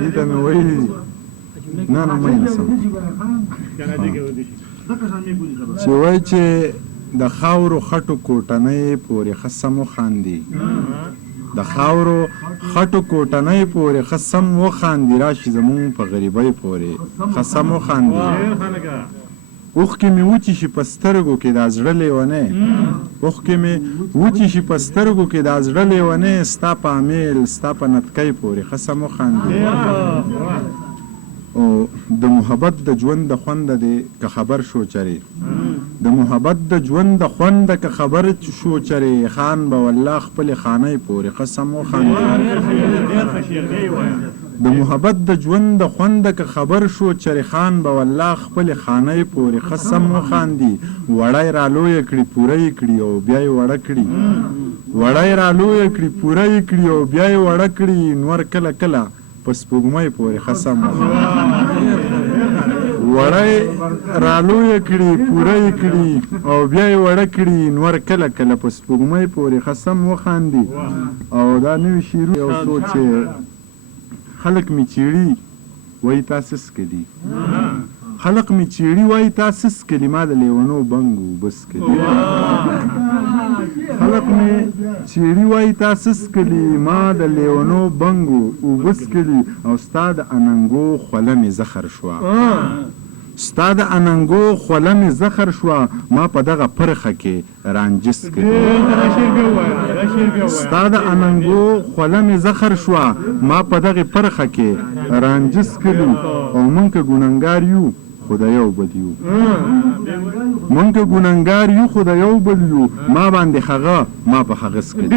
دې ته مې ویلي دي نه نه مه یې نسم چې وایي چې د خاورو خټو کوټنۍ پورې ښه سم وخاندي د خاورو خټو کوټنۍ پورې ښه سم وخاندي راشي زمونږ په غریبۍ پورې ښه سم وخاندي اوښکې مې وچې شي په سترګو کې دا زړه لیونی اوښکې مې وچې شي په سترګو کې دا زړه لیونی ستا په امیل ستا په نتکۍ پورې ښه سم وخاندي او د محبت د ژوند د خونده دی که خبر شو چرې د محبت د ژوند د خونده که خبر شو چرې خان به والله خپلې خانۍ پورې ښه سم وخاندي د محبت د ژوند د خونده که خبر شو چرې خان به والله خپلې خانۍ پورې ښه سم وخاندي وړی را لویه کړي پوره یې کړي او بیا یې وړه کړي وړی را لویه کړي پوره یې کړي او بیا یې وړه کړي نور کله کله په سپوږمۍ پورې ښه سم وړی را لویه کړي پوره یې کړي او بیا یې وړه کړي نور کله کله په سپوږمۍ پورې ښه سم وخاندي او دا نوي شعرونه یو څو چې خلق می چیړي وایي تا سسکلي خلق می چیړي وایي تا سسکلي ما د لیونو بنګو بس کلي خلق می چیړي وایي تا سسکلي ما د لیونو بنګو وبس کلي او ستا د اننګو خوله مې زخر شوه ستا د اننګو خوله مې زخر شوه ما په دغه پرخه کې رانجس کړي ستا د اننګو خوله مې زخر شوه ما په دغه پرخه کې رانجس کړي او مونږ که ګنهګار یو خو د یو بل یو مونږ که ګنهګار یو خو د یو بل یو ما باندې هغه ما په هغه سکلي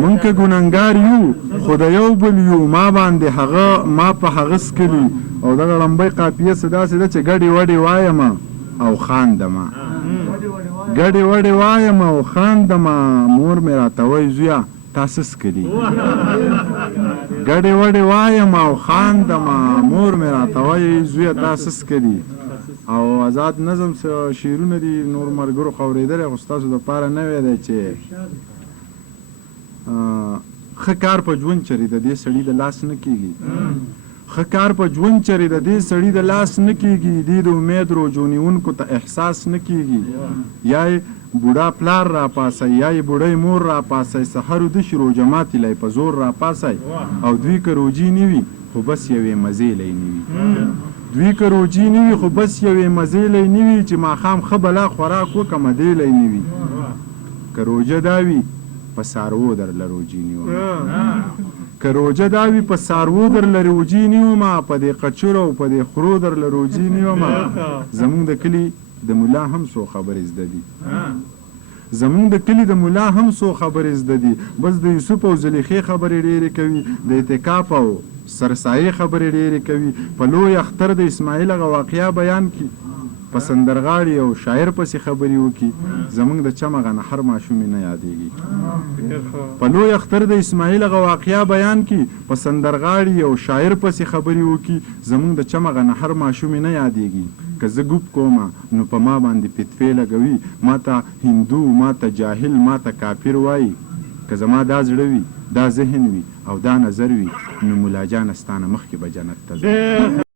مونږ که ګنهګار یو خو د یو بل یو ما باندې هغه ما په هغه سکلي او دغه لمبۍ قافیه څه داسې ده چې ګډې وډې وایمه او خاندمه ګډې وډې وایمه او خاندمه مور مې راته وایي زویه تا سسکلي ګډې وډې وایمه او خاندمه مور مې راته وایي زویه تا سسکلي او آزاد نظم شعرونه دي نور ملګرو خو اورېدلی خو ستاسو دپاره نوی دی چې ښه کار په ژوند چرې د دې سړي د لاس نه کېږي ښه کار په ژوند چرې د دې سړي د لاس نه کېږي دې د امید روجو نیونکو ته احساس نه کېږي یا یې بوډا پلار را پاسئ یا یې بوډۍ مور را پاسئ سحر ودشي روژه ماتې لی په زور را پاسئ او دوی که روجي نه وي خو بس یوې مزې لی نه وي دوی که روجي نه وي خو بس یوې مزې لی نه وي چې ماښام ښه بلا خوراک وکړمه دی لی نه وي که روژه دا وي په سارو درله روجي نیوم که روژه دا وي په سارو درله روجي نیومه په دې قچرو او په دې خرو درله روجي نیومه زمونږ د کلي د ملا هم څو خبرې زده دي زمونږ د کلي د ملا هم څو خبرې زده دي بس د یوسف او زلیخې خبرې ډېرې کوي د اعتکاف او سرسایې خبرې ډېرې کوي په لوی اختر د اسماعیل هغه واقعه بیان کړي په سندرغاړي او شاعر پسې خبرې وکړي زمونږ د چم هغه نهر ماشومې نه یادېږي په لوی اختر د اسماعیل هغه واقعه بیان کړي په سندرغاړي او شاعر پسې خبرې وکړي زمونږ د چم هغه نهر ماشومې نه یادېږي که زه ګوپ کومه نو په ما باندې فتوې لګوي ما ته هندو ما ته جاهل ما ته کافر وایي که زما دا زړه وي دا ذهن وي او دا نظر وي نو ملا جانه ستانه مخکې به جنت ته ځم